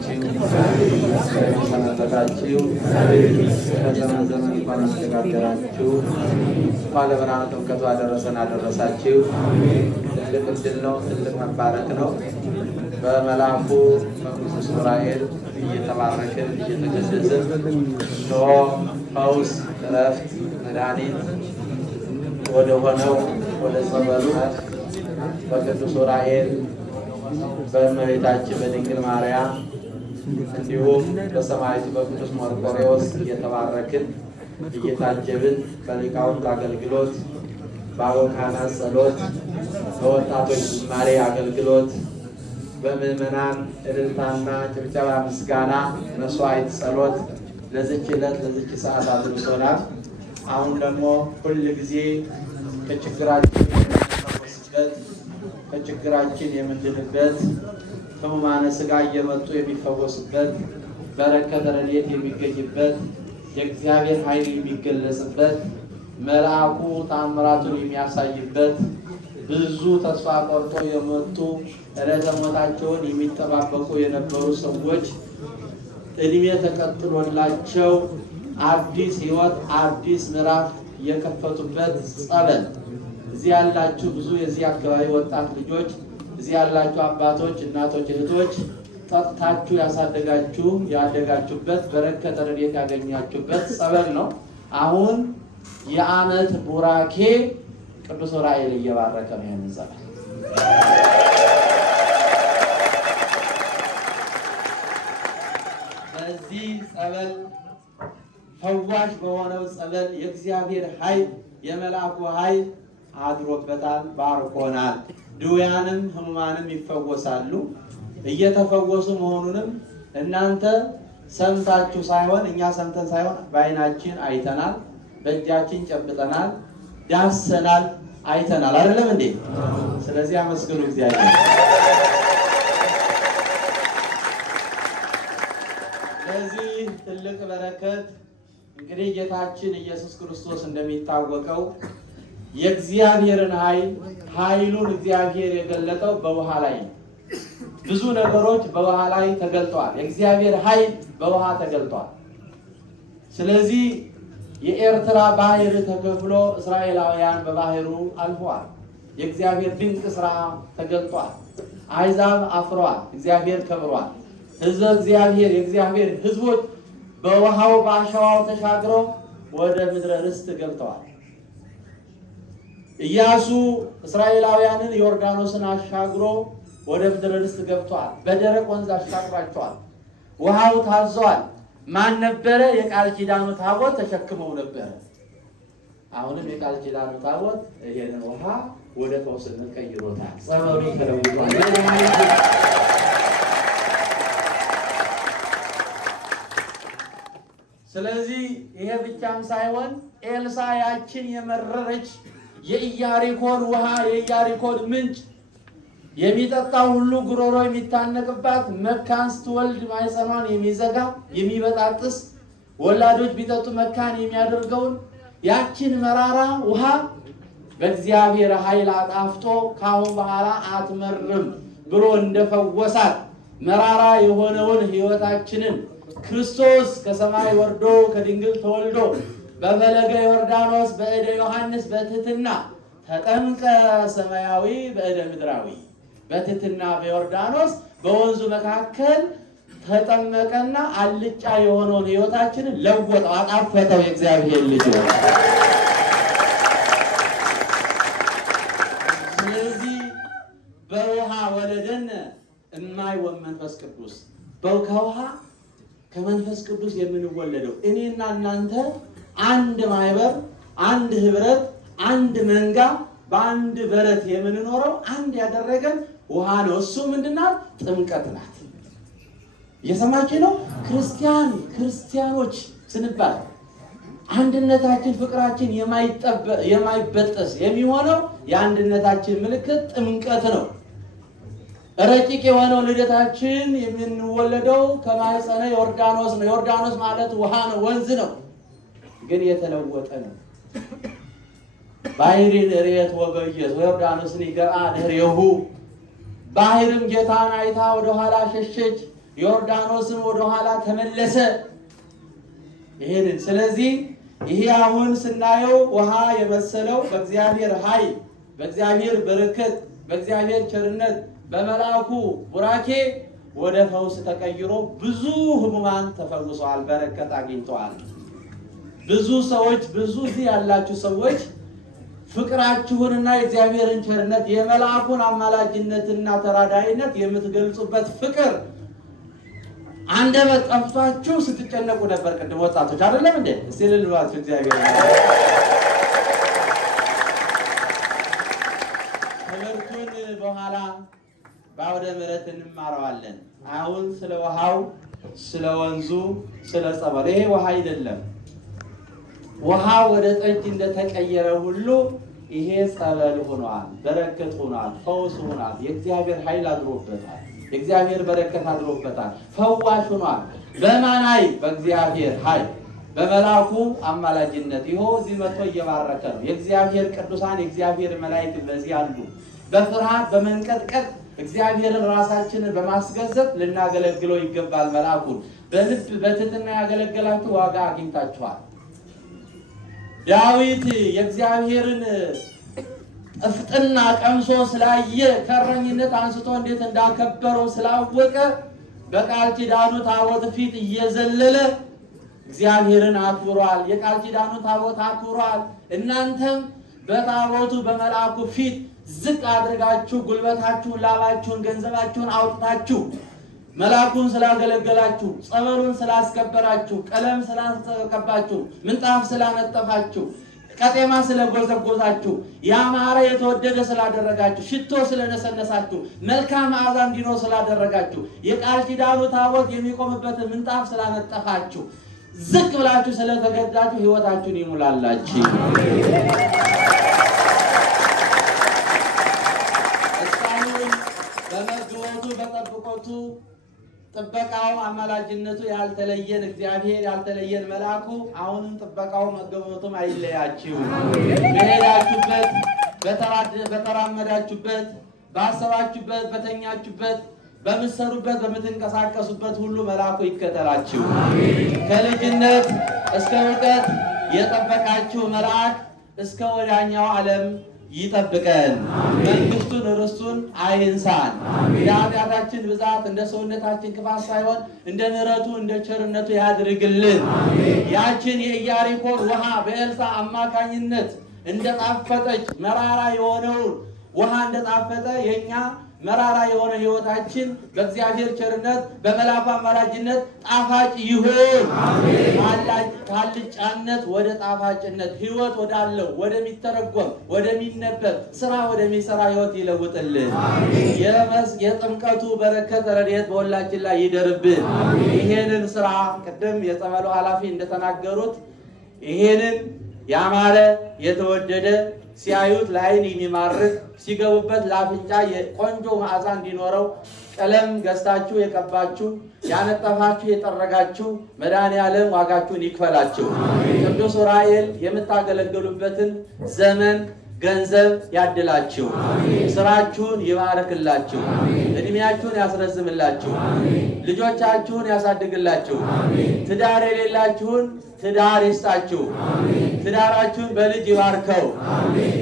ዋላችሁ? ሰነበታችሁ? ከዘመን ዘመን እንኳን አስተጋገራችሁ። እንኳን ለብርሃነ ጥምቀቱ አደረሰን አደረሳችሁ። ትልቅ ዕድል ነው፣ ትልቅ መባረክ ነው። በመልአኩ በቅዱስ ዑራኤል እየተባረክን እየተገሰጽን እነሆ ፈውስ፣ እረፍት፣ መድኃኒት ወደ ሆነው ወደ ጸበሉ በቅዱስ ዑራኤል በእመቤታችን በድንግል ማርያም እንዲሁም በሰማዕቱ በቅዱስ መርቆሬዎስ እየተባረክን እየታጀብን በሊቃውንት አገልግሎት፣ በአበው ካህናት ጸሎት፣ በወጣቶች ዝማሬ አገልግሎት፣ በምዕመናን እልልታና ጭብጨባ ምስጋና መስዋዕት ጸሎት ለዚች ዕለት ለዚች ሰዓት አድርሶናል። አሁን ደግሞ ሁል ጊዜ ከችግራችን የምንፈወስበት ከችግራችን የምንድንበት ሕሙማነ ሥጋ እየመጡ የሚፈወሱበት በረከተ ረድኤት የሚገኝበት የእግዚአብሔር ኃይል የሚገለጽበት መልአኩ ተአምራቱን የሚያሳይበት ብዙ ተስፋ ቆርጦ የመጡ ዕለተ ሞታቸውን የሚጠባበቁ የነበሩ ሰዎች ዕድሜ ተቀጥሎላቸው አዲስ ሕይወት አዲስ ምዕራፍ የከፈቱበት ጸበል እዚህ ያላችሁ ብዙ የዚህ አካባቢ ወጣት ልጆች፣ እዚህ ያላችሁ አባቶች፣ እናቶች፣ እህቶች ጠጥታችሁ ያሳደጋችሁ ያደጋችሁበት በረከተ ረድኤት ያገኛችሁበት ጸበል ነው። አሁን የዓመት ቡራኬ ቅዱስ ዑራኤል እየባረከ ነው ያንን ጸበል። በዚህ ጸበል ፈዋሽ በሆነው ጸበል የእግዚአብሔር ኃይል የመልአኩ ኃይል አድሮበታል፣ ባርኮናል። ድውያንም ሕሙማንም ይፈወሳሉ። እየተፈወሱ መሆኑንም እናንተ ሰምታችሁ ሳይሆን እኛ ሰምተን ሳይሆን በዓይናችን አይተናል፣ በእጃችን ጨብጠናል፣ ዳሰናል፣ አይተናል። አይደለም እንዴ? ስለዚህ አመስግኑ እግዚአብሔር። ለዚህ ትልቅ በረከት እንግዲህ ጌታችን ኢየሱስ ክርስቶስ እንደሚታወቀው የእግዚአብሔርን ኃይሉን እግዚአብሔር የገለጠው በውሃ ላይ ነው። ብዙ ነገሮች በውሃ ላይ ተገልጠዋል። የእግዚአብሔር ኃይል በውሃ ተገልጧል። ስለዚህ የኤርትራ ባህር ተከፍሎ እስራኤላውያን በባህሩ አልፈዋል። የእግዚአብሔር ድንቅ ስራ ተገልጧል። አሕዛብ አፍረዋል፣ እግዚአብሔር ከብሯል። ሕዝበ እግዚአብሔር የእግዚአብሔር ሕዝቦች በውሃው በአሸዋው ተሻግረው ወደ ምድረ ርስት ገብተዋል። ኢያሱ እስራኤላውያንን ዮርዳኖስን አሻግሮ ወደ ምድረ ርስት ገብተዋል። በደረቅ ወንዝ አሻግሯቸዋል። ውሃው ታዟል። ማን ነበረ? የቃል ኪዳኑ ታቦት ተሸክመው ነበረ። አሁንም የቃል ኪዳኑ ታቦት ይሄንን ውሃ ወደ ፈውስነት ቀይሮታል። ጸበሉ ተለውጧል። ስለዚህ ይሄ ብቻም ሳይሆን ኤልሳ ያችን የመረረች የኢያሪኮን ውሃ የኢያሪኮን ምንጭ የሚጠጣው ሁሉ ጉሮሮ የሚታነቅባት መካን ስትወልድ ማኅፀኗን የሚዘጋ የሚበጣጥስ ወላዶች ቢጠጡ መካን የሚያደርገውን ያችን መራራ ውሃ በእግዚአብሔር ኃይል አጣፍጦ ካሁን በኋላ አትመርም ብሎ እንደፈወሳት መራራ የሆነውን ሕይወታችንን ክርስቶስ ከሰማይ ወርዶ ከድንግል ተወልዶ በፈለገ ዮርዳኖስ በእደ ዮሐንስ በትሕትና ተጠምቀ ሰማያዊ በእደ ምድራዊ በትሕትና በዮርዳኖስ በወንዙ መካከል ተጠመቀና አልጫ የሆነውን ሕይወታችንን ለወጠው፣ አጣፈጠው። የእግዚአብሔር ልጅ ስለዚህ በውሃ ወለደን እማይወ መንፈስ ቅዱስ ከውሃ ከመንፈስ ቅዱስ የምንወለደው እኔና እናንተ አንድ ማህበር፣ አንድ ህብረት፣ አንድ መንጋ በአንድ በረት የምንኖረው አንድ ያደረገን ውሃ ነው። እሱ ምንድናት? ጥምቀት ናት። እየሰማችሁ ነው? ክርስቲያኖች ስንባል አንድነታችን ፍቅራችን የማይበጠስ የሚሆነው የአንድነታችን ምልክት ጥምቀት ነው። ረቂቅ የሆነው ልደታችን የምንወለደው ከማኅፀነ ዮርዳኖስ ነው። ዮርዳኖስ ማለት ውሃ ነው፣ ወንዝ ነው፣ ግን የተለወጠ ነው። ባሕርን ርየት ወገየት ወዮርዳኖስን ይገርአ ድኅሬሁ። ባሕርም ጌታን አይታ ወደኋላ ሸሸች፣ ዮርዳኖስን ወደ ኋላ ተመለሰ። ይሄንን ስለዚህ ይሄ አሁን ስናየው ውሃ የመሰለው በእግዚአብሔር ኃይል፣ በእግዚአብሔር በረከት፣ በእግዚአብሔር ቸርነት፣ በመልአኩ ቡራኬ ወደ ፈውስ ተቀይሮ ብዙ ሕሙማን ተፈውሰዋል፣ በረከት አግኝተዋል። ብዙ ሰዎች ብዙ እዚህ ያላችሁ ሰዎች ፍቅራችሁንና የእግዚአብሔርን ቸርነት የመልአኩን አማላጅነትና ተራዳይነት የምትገልጹበት ፍቅር አንደበት ጠፍቷችሁ ስትጨነቁ ነበር። ቅድም ወጣቶች አይደለም እንዴ? እስቲ ልልባችሁ እግዚአብሔር ትምህርቱን በኋላ በአውደ ምሕረት እንማረዋለን። አሁን ስለ ውሃው፣ ስለ ወንዙ፣ ስለ ጸበል። ይሄ ውሃ አይደለም። ውሃ ወደ ጠጅ እንደተቀየረ ሁሉ ይሄ ጸበል ሆኗል፣ በረከት ሆኗል፣ ፈውስ ሆኗል። የእግዚአብሔር ኃይል አድሮበታል። የእግዚአብሔር በረከት አድሮበታል። ፈዋሽ ሆኗል። በማን ኃይል? በእግዚአብሔር ኃይል፣ በመልአኩ አማላጅነት። ይኸው እዚህ መጥቶ እየባረከ ነው። የእግዚአብሔር ቅዱሳን የእግዚአብሔር መላእክት በዚህ አሉ። በፍርሃት በመንቀጥቀጥ እግዚአብሔርን ራሳችንን በማስገዘት ልናገለግለው ይገባል። መልአኩን በልብ በትህትና ያገለገላችሁ ዋጋ አግኝታችኋል። ዳዊት የእግዚአብሔርን እፍጥና ቀምሶ ስላየ ከእረኝነት አንስቶ እንዴት እንዳከበረው ስላወቀ በቃል ኪዳኑ ታቦት ፊት እየዘለለ እግዚአብሔርን አክብሯል። የቃል ኪዳኑ ታቦት አክብሯል። እናንተም በታቦቱ በመልአኩ ፊት ዝቅ አድርጋችሁ ጉልበታችሁን፣ ላባችሁን፣ ገንዘባችሁን አውጥታችሁ መልአኩን ስላገለገላችሁ፣ ጸበሉን ስላስከበራችሁ፣ ቀለም ስላስቀባችሁ፣ ምንጣፍ ስላነጠፋችሁ፣ ቀጤማ ስለጎዘጎዛችሁ፣ ያማረ የተወደደ ስላደረጋችሁ፣ ሽቶ ስለነሰነሳችሁ፣ መልካም መዓዛ እንዲኖር ስላደረጋችሁ፣ የቃል ኪዳኑ ታቦት የሚቆምበትን ምንጣፍ ስላነጠፋችሁ፣ ዝቅ ብላችሁ ስለተገዳችሁ ሕይወታችሁን ይሙላላችሁ። እስካሁን በመግቦቱ በጠብቆቱ ጥበቃው አማላጅነቱ ያልተለየን እግዚአብሔር ያልተለየን መልአኩ አሁንም ጥበቃው መገቦቱም አይለያችሁ። በሄዳችሁበት፣ በተራመዳችሁበት፣ ባሰባችሁበት፣ በተኛችሁበት፣ በምትሰሩበት፣ በምትንቀሳቀሱበት ሁሉ መልአኩ ይከተላችሁ። ከልጅነት እስከ እውቀት የጠበቃችሁ መልአክ እስከ ወዲያኛው ዓለም ይጠብቀን። መንግስቱን ርስቱን አይንሳን። እንደ ኃጢአታችን ብዛት እንደ ሰውነታችን ክፋት ሳይሆን እንደ ምሕረቱ እንደ ቸርነቱ ያድርግልን። ያችን የኢያሪኮን ውሃ በኤልሳ አማካኝነት እንደጣፈጠች መራራ የሆነውን ውሃ እንደጣፈጠ የኛ መራራ የሆነ ሕይወታችን በእግዚአብሔር ቸርነት በመልአኩ አማላጅነት ጣፋጭ ይሁን። ከአልጫነት ወደ ጣፋጭነት ሕይወት ወዳለው ወደሚተረጎም ወደሚነበብ ስራ ወደሚሰራ ሕይወት ይለውጥልን። የጥምቀቱ በረከት ረድኤት በሁላችን ላይ ይደርብን። ይሄንን ስራ ቅድም የጸበሉ ኃላፊ እንደተናገሩት ይሄንን ያማረ የተወደደ ሲያዩት ለዓይን የሚማርክ ሲገቡበት ለአፍንጫ ቆንጆ መዓዛ እንዲኖረው ቀለም ገዝታችሁ የቀባችሁ ያነጠፋችሁ የጠረጋችሁ መድኃኔዓለም ዋጋችሁን ይክፈላችሁ። ቅዱስ ዑራኤል የምታገለግሉበትን ዘመን ገንዘብ ያድላችሁ። ስራችሁን ይባርክላችሁ። እድሜያችሁን ያስረዝምላችሁ። ልጆቻችሁን ያሳድግላችሁ። ትዳር የሌላችሁን ትዳር ይስጣችሁ። ትዳራችሁን በልጅ ይባርከው።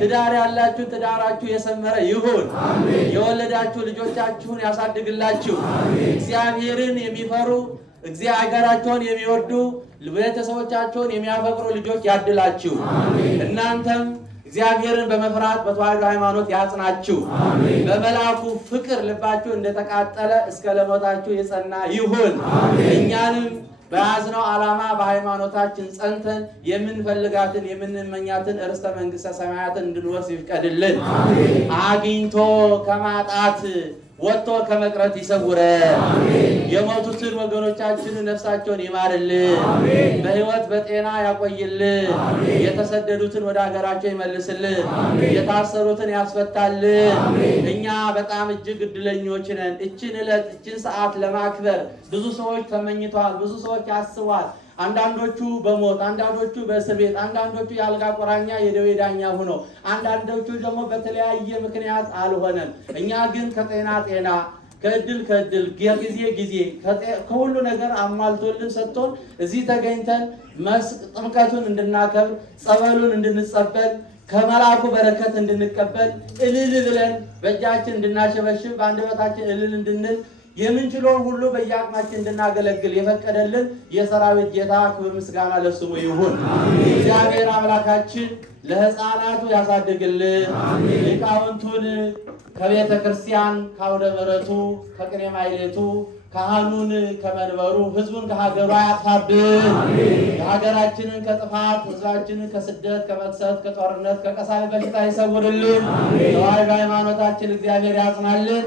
ትዳር ያላችሁ ትዳራችሁ የሰመረ ይሁን። የወለዳችሁ ልጆቻችሁን ያሳድግላችሁ። እግዚአብሔርን የሚፈሩ ሀገራቸውን የሚወዱ ቤተሰቦቻቸውን የሚያፈቅሩ ልጆች ያድላችሁ። እናንተም እግዚአብሔርን በመፍራት በተዋሕዶ ሃይማኖት ያጽናችሁ። በመልአኩ ፍቅር ልባችሁ እንደተቃጠለ እስከ ለሞታችሁ የጸና ይሁን። እኛንም በያዝነው ዓላማ በሃይማኖታችን ጸንተን የምንፈልጋትን የምንመኛትን ርስተ መንግሥተ ሰማያትን እንድንወርስ ይፍቀድልን። አግኝቶ ከማጣት ወጥቶ ከመቅረት ይሰውረን። የሞቱትን ወገኖቻችንን ነፍሳቸውን ይማርልን። በሕይወት በጤና ያቆይልን። የተሰደዱትን ወደ ሀገራቸው ይመልስልን። የታሰሩትን ያስፈታልን። እኛ በጣም እጅግ እድለኞች ነን። እችን ዕለት እችን ሰዓት ለማክበር ብዙ ሰዎች ተመኝተዋል። ብዙ ሰዎች አስበዋል። አንዳንዶቹ በሞት አንዳንዶቹ በእስር ቤት አንዳንዶቹ የአልጋ ቁራኛ የደዌ ዳኛ ሆኖ አንዳንዶቹ ደግሞ በተለያየ ምክንያት አልሆነም። እኛ ግን ከጤና ከእድል ጊዜ ከሁሉ ነገር አሟልቶልን ሰጥቶን እዚህ ተገኝተን ጥምቀቱን እንድናከብር ጸበሉን እንድንጸበል ከመልአኩ በረከት እንድንቀበል እልል ብለን በእጃችን እንድናሸበሽብ በአንደበታችን እልል እንድንል የምንችለውን ሁሉ በየአቅማችን እንድናገለግል የፈቀደልን የሰራዊት ጌታ ክብር ምስጋና ለስሙ ይሁን። እግዚአብሔር አምላካችን ለሕፃናቱ ያሳድግልን። ሊቃውንቱን ከቤተ ክርስቲያን ከአውደ ምሕረቱ ከቅኔ ማኅሌቱ ካህኑን ከመንበሩ ሕዝቡን ከሀገሩ ያጥፋብን። የሀገራችንን ከጥፋት ሕዝባችንን ከስደት ከመቅሰፍት ከጦርነት ከቀሳይ በሽታ ይሰውርልን። ተዋሕዶ ሃይማኖታችን እግዚአብሔር ያጽናልን።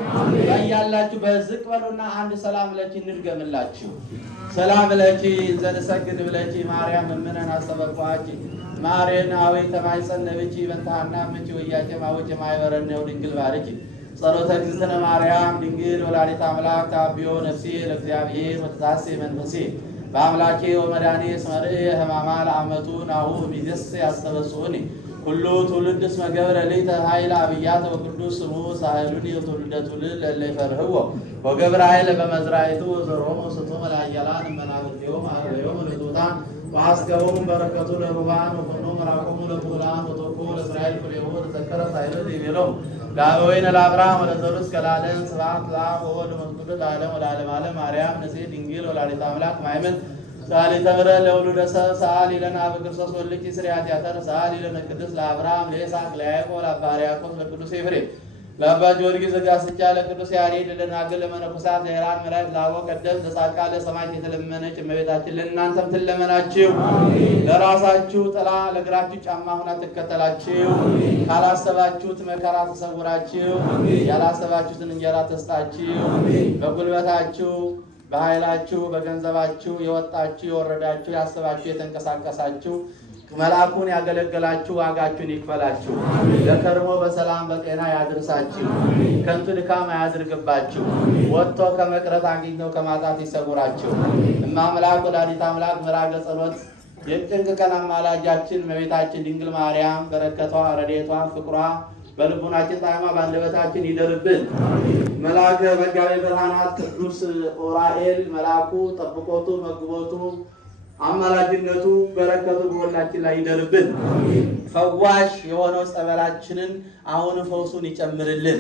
ያያላችሁ በዝቅ በሉና አንድ ሰላም ለኪ እንድገምላችሁ። ሰላም ለኪ ዘንሰግድ ብለኪ ማርያም እምነን አስተበቅኋኪ ማሬን አዊ ተማይጸነብኪ በንታና ምቺ ወያቄ ማወጭ ማይበረነው ድንግል ባርኪ ጸሎተ እግዝእትነ ማርያም ድንግል ወላዲተ አምላክ ታቢዮ ነፍሴ ለእግዚአብሔር ወተታሴ መንፈሴ በአምላኬ ወመድኃኒቴ እስመ ርእየ ሕማማ ለአመቱ ናሁ እምይእዜሰ ያስተበጽሑኒ ኩሉ ትውልድ እስመ ገብረ ሊተ ኃይለ አብያተ ወቅዱስ ስሙ ሳህሉኒ ወትውልደ ትውልድ ለእለ ይፈርህዎ ወገብረ ኃይለ በመዝራዕቱ ዘሮሙ ስቶሙ ለኃያላን እመናብርቲሆሙ አርዌዮሙ ለትሑታን ወአስገቦሙ በረከቱ ለርቡባን ወፈኖ መራቆሙ ለትሑላን ወተርኮ ለእስራኤል ፍሬሁ ተዘከረ ሳይረድ ይቤሎሙ ለአበዊነ ለአብርሃም ወለዘሩ እስከ ለዓለም ስብሐት ለአብ ወወልድ ወመንፈስ ቅዱስ ለዓለም ወለዓለመ ዓለም ማርያም ንጽሕት ድንግል ወላዲተ አምላክ ማእመን ሰአሊተ ምሕረት ለውሉደ ሰብእ ሰአሊ ለነ በክርስቶስ ወልድኪ ስርየ ኃጢአተነ ሰአሊ ለነ ቅድስት ለአብርሃም ለይስሐቅ ለያዕቆብ ለአባ ሕርያቆስ ለቅዱስ ኤፍሬም ለአባ ጊዮርጊስ ዘጋስጫ ለቅዱስ ያሬድ ለደናግል ለመነኮሳት ለሄራን መላእክት ለአበው ቀደምት ለጻድቃን ለሰማዕታት የተለመነች እመቤታችን ለእናንተም ትለመናችሁ። ለራሳችሁ ጥላ ለእግራችሁ ጫማ ሆና ትከተላችሁ። ካላሰባችሁት መከራ ተሰውራችሁ ያላሰባችሁትን እንጀራ ተስጣችሁ። በጉልበታችሁ በኃይላችሁ በገንዘባችሁ የወጣችሁ የወረዳችሁ ያሰባችሁ የተንቀሳቀሳችሁ መልአኩን ያገለገላችሁ ዋጋችሁን ይክፈላችሁ። ለከርሞ በሰላም በጤና ያድርሳችሁ። ከንቱ ድካም አያድርግባችሁ። ወጥቶ ከመቅረት አግኝተው ከማጣት ይሰውራችሁ። እማምላክ ወላዲተ አምላክ ምራገ ጸሎት የጭንቅ ቀን አማላጃችን እመቤታችን ድንግል ማርያም በረከቷ ረድኤቷ ፍቅሯ በልቡናችን ጣዕሟ በአንደበታችን ይደርብን። መልአከ መጋቤ ብርሃናት ቅዱስ ዑራኤል መልአኩ ጠብቆቱ መግቦቱ አማላጅነቱ በረከቱ በሁላችን ላይ ይደርብን። ፈዋሽ የሆነው ጸበላችንን አሁን ፈውሱን ይጨምርልን።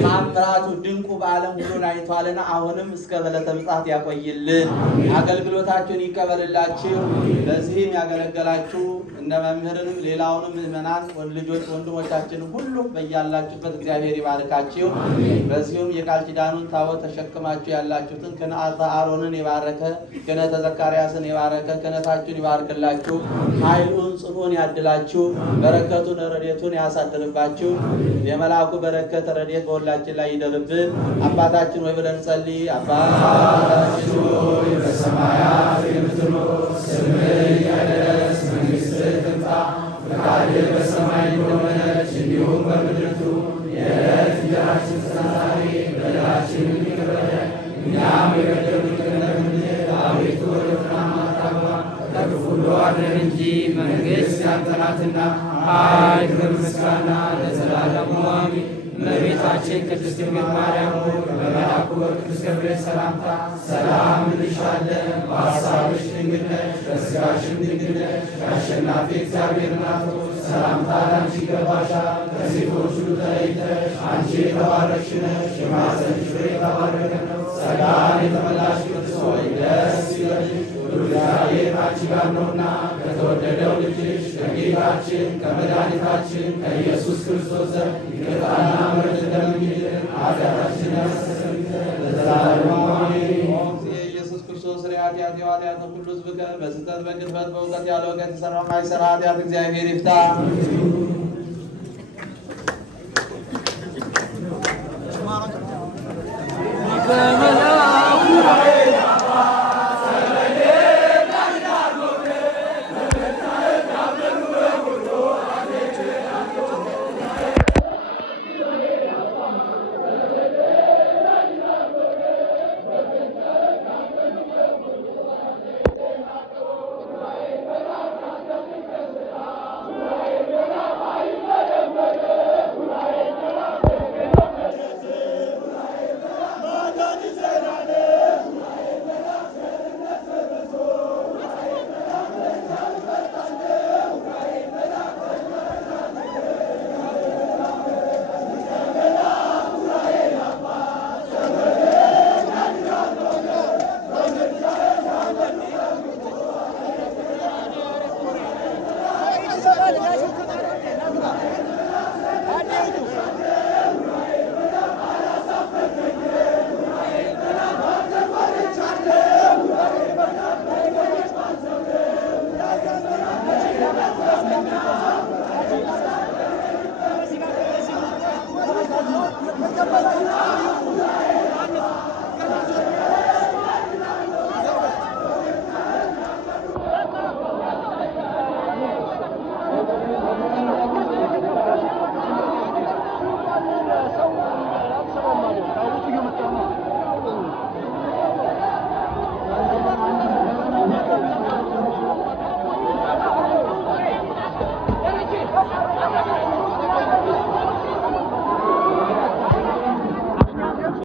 ታምራቱ ድንቁ በዓለም ሁሉ አይቷልና አሁንም እስከ ዕለተ ምጽአት ያቆይልን። አገልግሎታችሁን ይቀበልላችሁ። በዚህም ያገለገላችሁ እነ መምህርንም ሌላውንም ምዕመናን ልጆች ወንድሞቻችንን ሁሉ በያላችሁበት እግዚአብሔር ይባርካችሁ። በዚሁም የቃል ኪዳኑን ታቦት ተሸክማችሁ ያላችሁትን ክህነተ አሮንን የባረከ ክህነተ ዘካርያስን የባረከ ክህነታችሁን ይባርክላችሁ። ኃይሉን ጽኑን ያድላችሁ። በረከቱን ረድኤቱን ያሳድርባችሁ። የመልአኩ በረከት ረድኤት በሁላችን ላይ ይደርብን። አባታችን ወይ ብለን ጸልይ። አባታችን ሆይ በሰማያት የምትኖር ስምህ ይቀደስ፣ መንግሥትህ ትምጣ፣ ፈቃድህ በሰማይ እንደሆነች እንዲሁም በምድር ትሁን። የዕለት እንጀራችንን ስጠን ዛሬ፣ በደላችንን ይቅር በለን እኛም የበደሉንን እንደምንል፣ አቤቱ ወደ ፈተና አታግባን ከክፉ ሁሉ አድነን እንጂ መንግሥት ያንተ ናትና ኃይል፣ ክብር፣ ምስጋና ለዘላለሙ አሜን። እመቤታችን ቅድስት ድንግል ማርያም ሆይ በመልአኩ በቅዱስ ገብርኤል ሰላምታ ሰላም እንልሻለን። በሐሳብሽ ድንግል ነሽ፣ በሥጋሽም ድንግል ነሽ። የአሸናፊ እግዚአብሔር እናት ሆይ ሰላምታ ላንቺ ይገባሻል። ከሴቶች ሁሉ ተለይተሽ አንቺ የተባረክሽ ነሽ፣ የማኅፀንሽ ፍሬ የተባረከ ነው። ጸጋን የተመላሽ ቅድስት ሆይ ደስ ይበልሽ፣ እግዚአብሔር ከአንቺ ጋር ነውና ከተወደደው ልጅሽ ከጌታችን ከመድኃኒታችን ከኢየሱስ ክርስቶስ ዘንድ ይቅርታና ምሕረት እንደምኝልን ኃጢአታችንን ያስተሰርይ ዘንድ ለዘላለሙ አሜን። ኢየሱስ ክርስቶስ ኃጢአት የኃጢአት ሁሉ ሕዝብ በስህተት በግድፈት በእውቀት ያለ እውቀት የሠራው የማይሠራ ኃጢአት እግዚአብሔር ይፍታ።